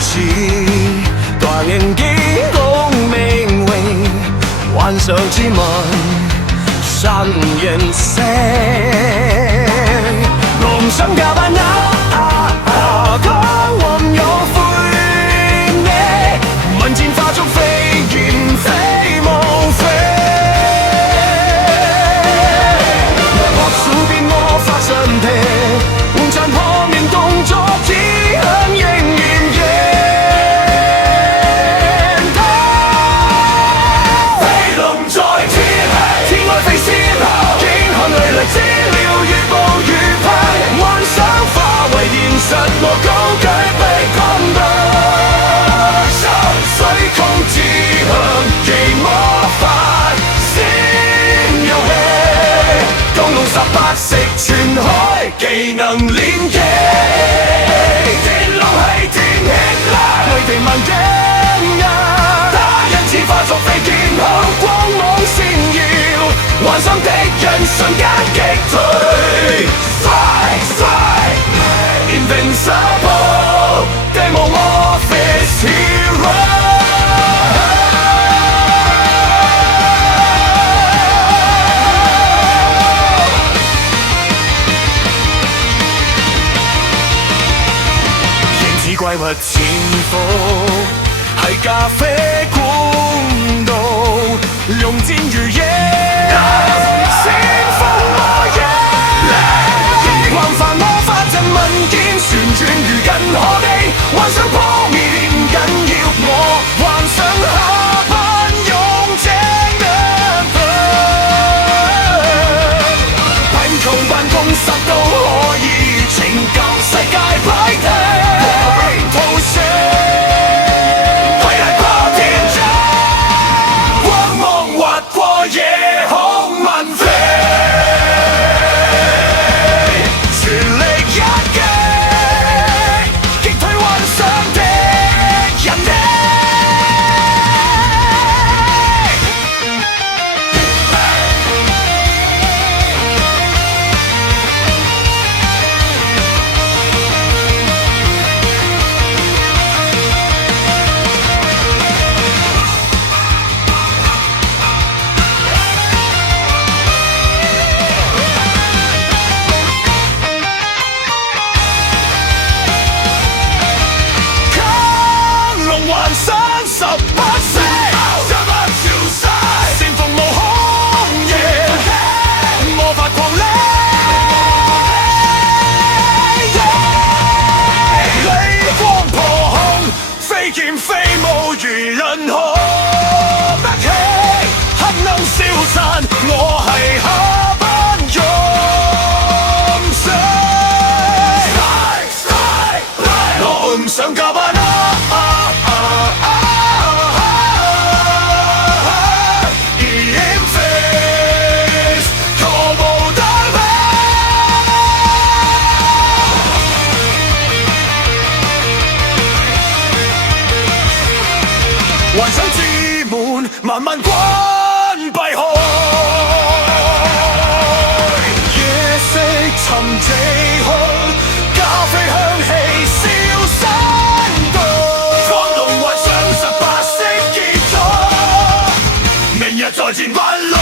似大型機孔明榮，幻想之吻三人聲。我唔想假扮講我有悔你，問箭化作飛劍飛無飛，學數變魔法神皮，換殘破面動作只響應驗贏他。飛龍在天氣，天外飛仙後，驚看淚來知了越步越派，幻想化為現實，我高舉逼抗到水空指向奇魔法先遊戲，江路18食全海，技能連擊，天狼係天氣啦，雷霆萬驚啊！他因此化作飛劍後，光芒閃耀，幻想敵人瞬間擊退。Strike Invincible Demo Office Hero。怪物潛伏係咖啡管道，用箭如影，先鋒魔影，橫帆魔法陣文件，旋轉如近可地，幻想破滅唔緊要，我幻想下班用這兩份，貧窮辦公室都可以拯救世界派對。我係下班勇士，我唔想加班幻想之門慢慢關閉開，夜色沉寂去，咖啡香氣消散到，放動幻想18式結束，明日再戰萬路。